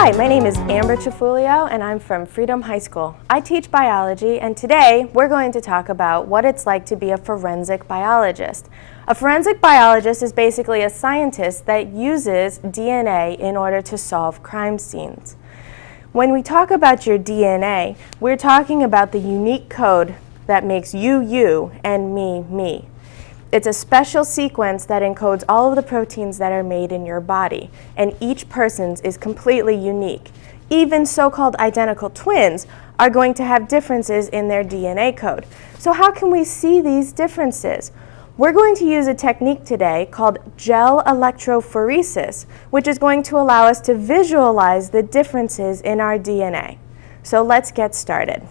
Hi, my name is Amber Chifulio and I'm from Freedom High School. I teach biology and today we're going to talk about what it's like to be a forensic biologist. A forensic biologist is basically a scientist that uses DNA in order to solve crime scenes. When we talk about your DNA, we're talking about the unique code that makes you, you, and me, me. It's a special sequence that encodes all of the proteins that are made in your body, and each person's is completely unique. Even so-called identical twins are going to have differences in their DNA code. So how can we see these differences? We're going to use a technique today called gel electrophoresis, which is going to allow us to visualize the differences in our DNA. So let's get started.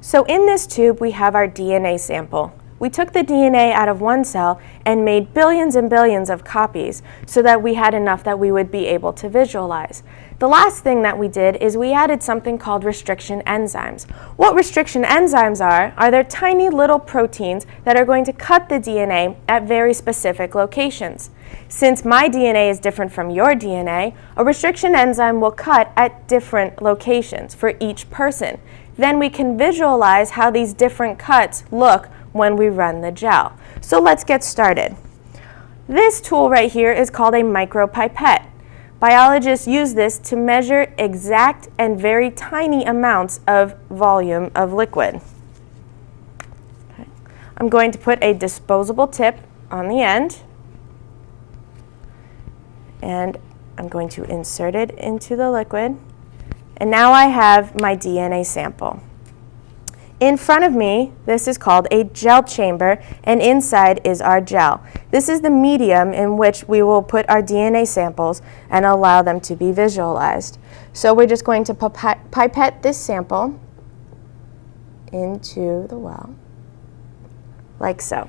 So in this tube, we have our DNA sample. We took the DNA out of one cell and made billions and billions of copies so that we had enough that we would be able to visualize. The last thing that we did is we added something called restriction enzymes. What restriction enzymes are they're tiny little proteins that are going to cut the DNA at very specific locations. Since my DNA is different from your DNA, a restriction enzyme will cut at different locations for each person. Then we can visualize how these different cuts look when we run the gel. So let's get started. This tool right here is called a micropipette. Biologists use this to measure exact and very tiny amounts of volume of liquid. Okay. I'm going to put a disposable tip on the end, and I'm going to insert it into the liquid. And now I have my DNA sample. In front of me, this is called a gel chamber, and inside is our gel. This is the medium in which we will put our DNA samples and allow them to be visualized. So we're just going to pipette this sample into the well, like so.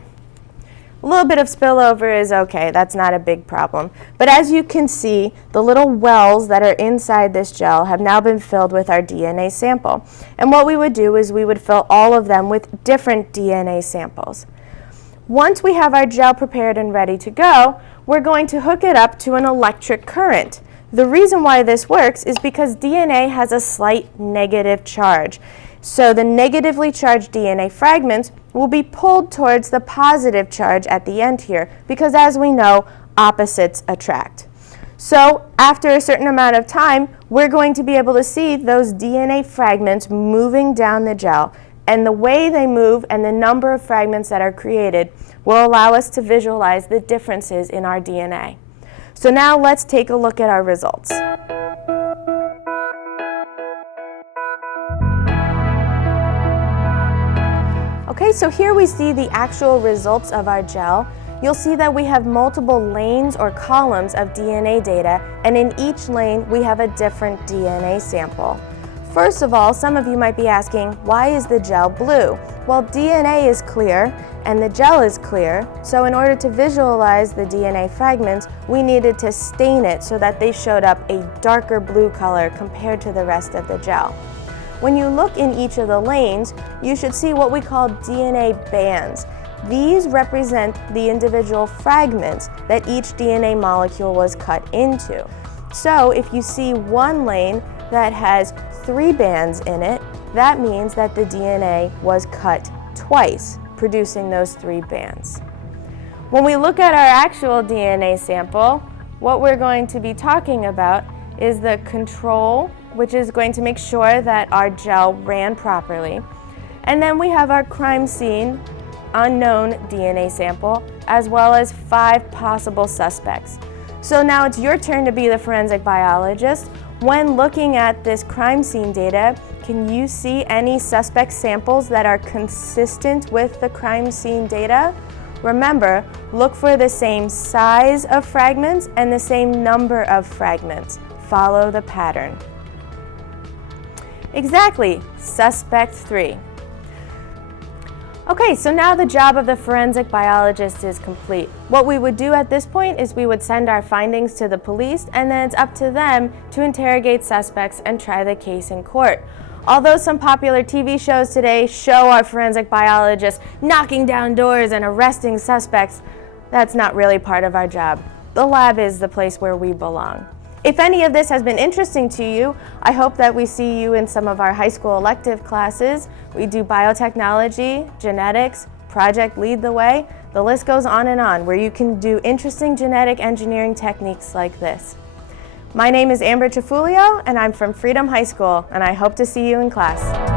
A little bit of spillover is okay, that's not a big problem. But as you can see, the little wells that are inside this gel have now been filled with our DNA sample. And what we would do is we would fill all of them with different DNA samples. Once we have our gel prepared and ready to go, we're going to hook it up to an electric current. The reason why this works is because DNA has a slight negative charge. So the negatively charged DNA fragments will be pulled towards the positive charge at the end here, because as we know, opposites attract. So after a certain amount of time, we're going to be able to see those DNA fragments moving down the gel, and the way they move and the number of fragments that are created will allow us to visualize the differences in our DNA. So now let's take a look at our results. Okay, so here we see the actual results of our gel. You'll see that we have multiple lanes or columns of DNA data, and in each lane we have a different DNA sample. First of all, some of you might be asking, why is the gel blue? Well, DNA is clear and the gel is clear, so in order to visualize the DNA fragments, we needed to stain it so that they showed up a darker blue color compared to the rest of the gel. When you look in each of the lanes, you should see what we call DNA bands. These represent the individual fragments that each DNA molecule was cut into. So if you see one lane that has 3 bands in it, that means that the DNA was cut twice, producing those 3 bands. When we look at our actual DNA sample, what we're going to be talking about is the control, which is going to make sure that our gel ran properly. And then we have our crime scene unknown DNA sample, as well as 5 possible suspects. So now it's your turn to be the forensic biologist. When looking at this crime scene data, can you see any suspect samples that are consistent with the crime scene data? Remember, look for the same size of fragments and the same number of fragments. Follow the pattern. Exactly, suspect 3. Okay, so now the job of the forensic biologist is complete. What we would do at this point is we would send our findings to the police, and then it's up to them to interrogate suspects and try the case in court. Although some popular TV shows today show our forensic biologists knocking down doors and arresting suspects, that's not really part of our job. The lab is the place where we belong. If any of this has been interesting to you, I hope that we see you in some of our high school elective classes. We do biotechnology, genetics, Project Lead the Way. The list goes on and on, where you can do interesting genetic engineering techniques like this. My name is Amber Chifulio, and I'm from Freedom High School, and I hope to see you in class.